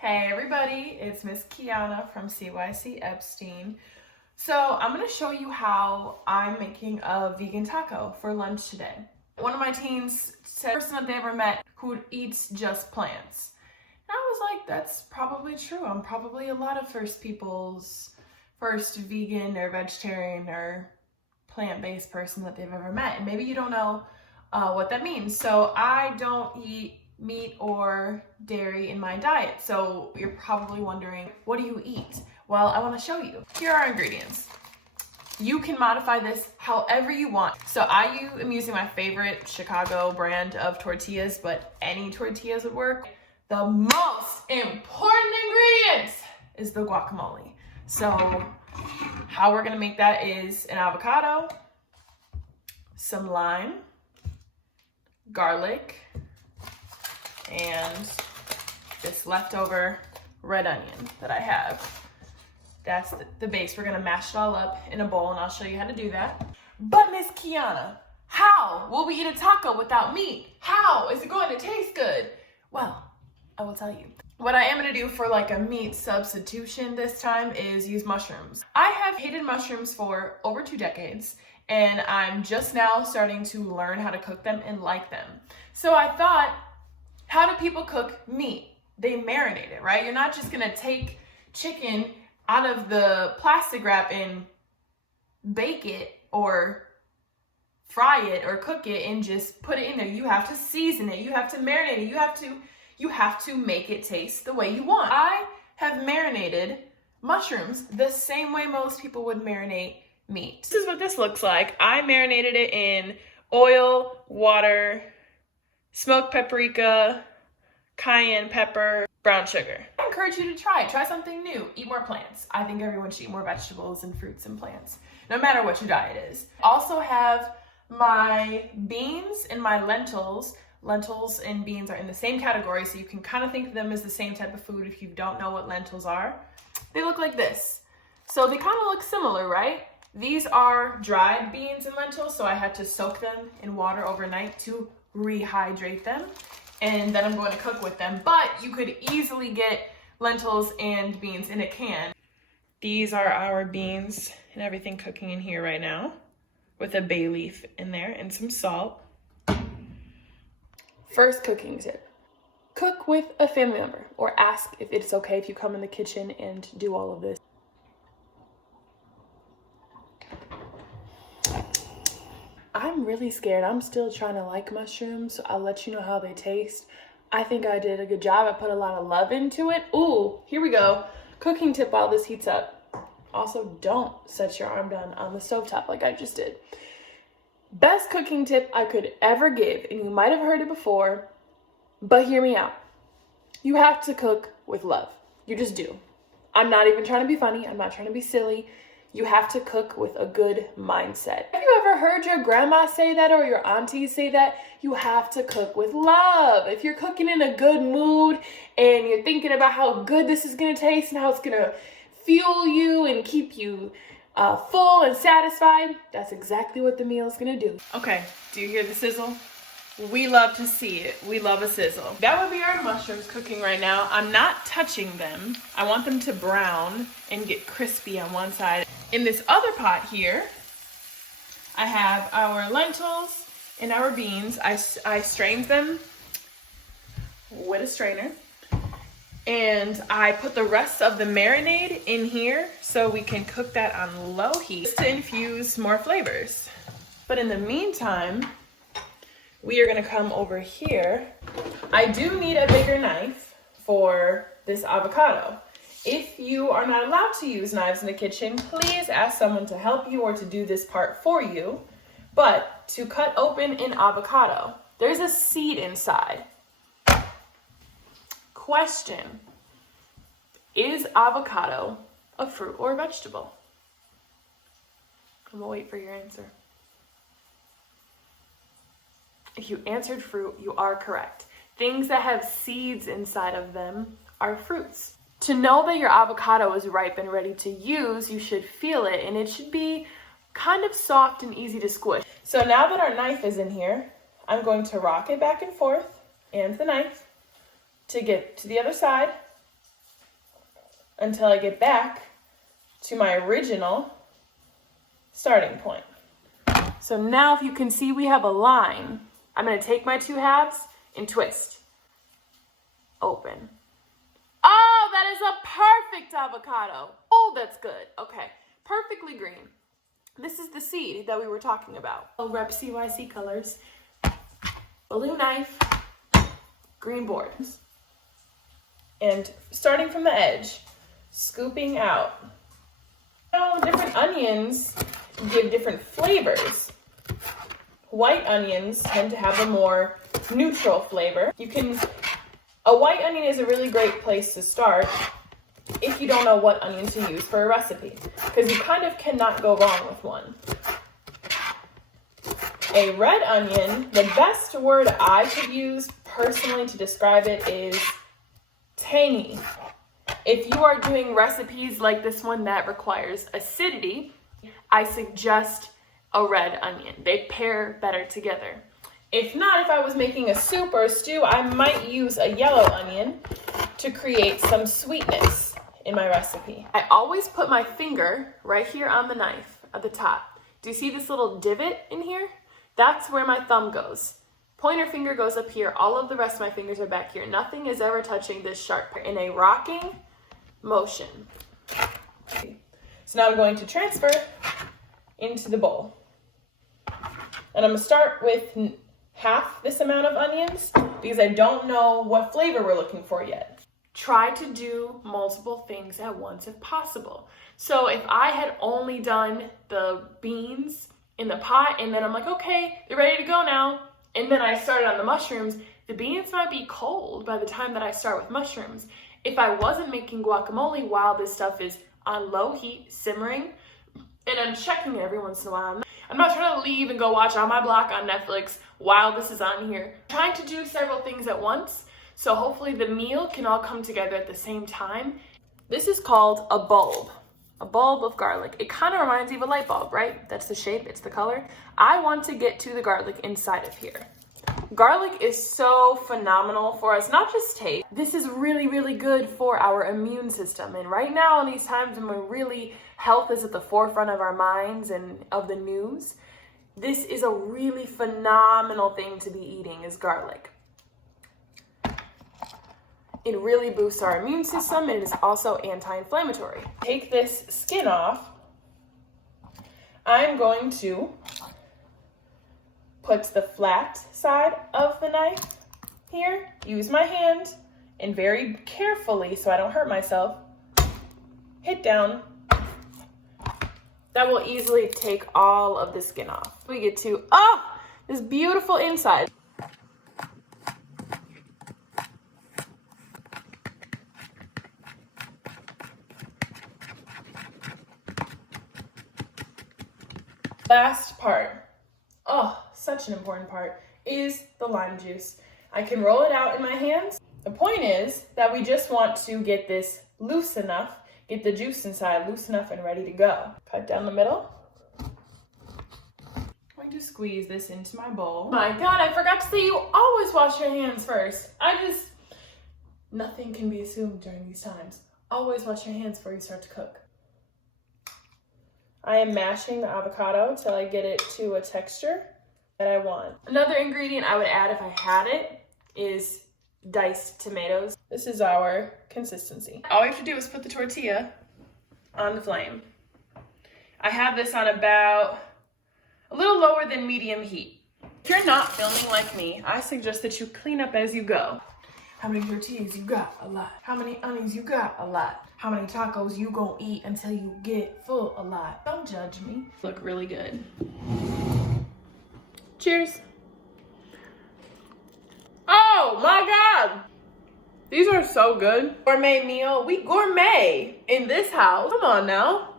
Hey everybody, it's Miss Kiana from CYC Epstein. So I'm going to show you how I'm making a vegan taco for lunch today. One of my teens said the person that they ever met who eats just plants. And I was like, that's probably true. I'm probably a lot of people's first vegan or vegetarian or plant-based person that they've ever met. And maybe you don't know what that means. So I don't eat meat or dairy in my diet. So you're probably wondering, what do you eat? Well, I want to show you. Here are our ingredients. You can modify this however you want. So I am using my favorite Chicago brand of tortillas, but any tortillas would work. The most important ingredient is the guacamole. So how we're gonna make that is an avocado, some lime, garlic, and this leftover red onion that I have. That's the base. We're gonna mash it all up in a bowl and I'll show you how to do that. But Miss Kiana, how will we eat a taco without meat? How is it going to taste good? Well, I will tell you. What I am gonna do for like a meat substitution this time is use mushrooms. I have hated mushrooms for over 2 decades and I'm just now starting to learn how to cook them and like them. So I thought, how do people cook meat? They marinate it, right? You're not just gonna take chicken out of the plastic wrap and bake it or fry it or cook it and just put it in there. You have to season it, you have to marinate it, you have to make it taste the way you want. I have marinated mushrooms the same way most people would marinate meat. This is what this looks like. I marinated it in oil, water, smoked paprika, cayenne pepper, brown sugar. I encourage you to try it. Try something new. Eat more plants. I think everyone should eat more vegetables and fruits and plants, no matter what your diet is. Also have my beans and my lentils. Lentils and beans are in the same category, so you can kind of think of them as the same type of food if you don't know what lentils are. They look like this. So they kind of look similar, right? These are dried beans and lentils, so I had to soak them in water overnight to rehydrate them, and then I'm going to cook with them. But you could easily get lentils and beans in a can. These are our beans and everything cooking in here right now with a bay leaf in there and some salt. First cooking tip: cook with a family member or ask if it's okay if you come in the kitchen and do all of this. I'm really scared. I'm still trying to like mushrooms, so I'll let you know how they taste. I think I did a good job. I put a lot of love into it. Ooh, here we go. Cooking tip while this heats up. Also, don't set your arm down on the stovetop like I just did. Best cooking tip I could ever give, and you might have heard it before, but hear me out. You have to cook with love. You just do. I'm not even trying to be funny. I'm not trying to be silly. You have to cook with a good mindset. Have you ever heard your grandma say that or your aunties say that? You have to cook with love. If you're cooking in a good mood and you're thinking about how good this is gonna taste and how it's gonna fuel you and keep you full and satisfied, that's exactly what the meal is gonna do. Okay, do you hear the sizzle? We love to see it. We love a sizzle. That would be our mushrooms cooking right now. I'm not touching them. I want them to brown and get crispy on one side. In this other pot here, I have our lentils and our beans. I strained them with a strainer. And I put the rest of the marinade in here so we can cook that on low heat to infuse more flavors. But in the meantime, we are gonna come over here. I do need a bigger knife for this avocado. If you are not allowed to use knives in the kitchen, please ask someone to help you or to do this part for you. But to cut open an avocado, there's a seed inside. Question: is avocado a fruit or a vegetable? I'm gonna wait for your answer. If you answered fruit, you are correct. Things that have seeds inside of them are fruits. To know that your avocado is ripe and ready to use, you should feel it, and it should be kind of soft and easy to squish. So now that our knife is in here, I'm going to rock it back and forth and the knife to get to the other side until I get back to my original starting point. So now if you can see we have a line, I'm going to take my 2 halves and twist. Open. Oh, that is a perfect avocado. Oh, that's good. Okay, perfectly green. This is the seed that we were talking about. I'll rep CYC colors. Blue knife, green board. And starting from the edge, scooping out. Now, different onions give different flavors. White onions tend to have a more neutral flavor. A white onion is a really great place to start if you don't know what onion to use for a recipe, because you kind of cannot go wrong with one. A red onion, the best word I could use personally to describe it is tangy. If you are doing recipes like this one that requires acidity, I suggest a red onion. They pair better together. If not, if I was making a soup or a stew, I might use a yellow onion to create some sweetness in my recipe. I always put my finger right here on the knife at the top. Do you see this little divot in here? That's where my thumb goes. Pointer finger goes up here. All of the rest of my fingers are back here. Nothing is ever touching this sharp part in a rocking motion. So now I'm going to transfer into the bowl. And I'm going to start with half this amount of onions because I don't know what flavor we're looking for yet. Try to do multiple things at once if possible. So if I had only done the beans in the pot and then I'm like, okay, they're ready to go now, and then I started on the mushrooms, the beans might be cold by the time that I start with mushrooms. If I wasn't making guacamole while this stuff is on low heat, simmering, and I'm checking it every once in a while, I'm not trying to leave and go watch On My Block on Netflix while this is on here. I'm trying to do several things at once, so hopefully the meal can all come together at the same time. This is called a bulb of garlic. It kind of reminds you of a light bulb, right? That's the shape, it's the color. I want to get to the garlic inside of here. Garlic is so phenomenal for us, not just taste. This is really, really good for our immune system. And right now, in these times when health is at the forefront of our minds and of the news, this is a really phenomenal thing to be eating, is garlic. It really boosts our immune system, and it is also anti-inflammatory. Take this skin off. I'm going to put the flat side of the knife here, use my hand, and very carefully, so I don't hurt myself, hit down. That will easily take all of the skin off. We get to, this beautiful inside. Last part, such an important part, is the lime juice. I can roll it out in my hands. The point is that we just want to get this loose enough, get the juice inside loose enough and ready to go. Cut down the middle. I'm going to squeeze this into my bowl. Oh my God, I forgot to say you always wash your hands first. Nothing can be assumed during these times. Always wash your hands before you start to cook. I am mashing the avocado till I get it to a texture that I want. Another ingredient I would add if I had it is diced tomatoes. This is our consistency. All we have to do is put the tortilla on the flame. I have this on about a little lower than medium heat. If you're not filming like me, I suggest that you clean up as you go. How many tortillas you got? A lot. How many onions you got? A lot. How many tacos you gonna eat until you get full? A lot. Don't judge me. Look really good. Cheers. Oh my God. These are so good. Gourmet meal. We gourmet in this house. Come on now.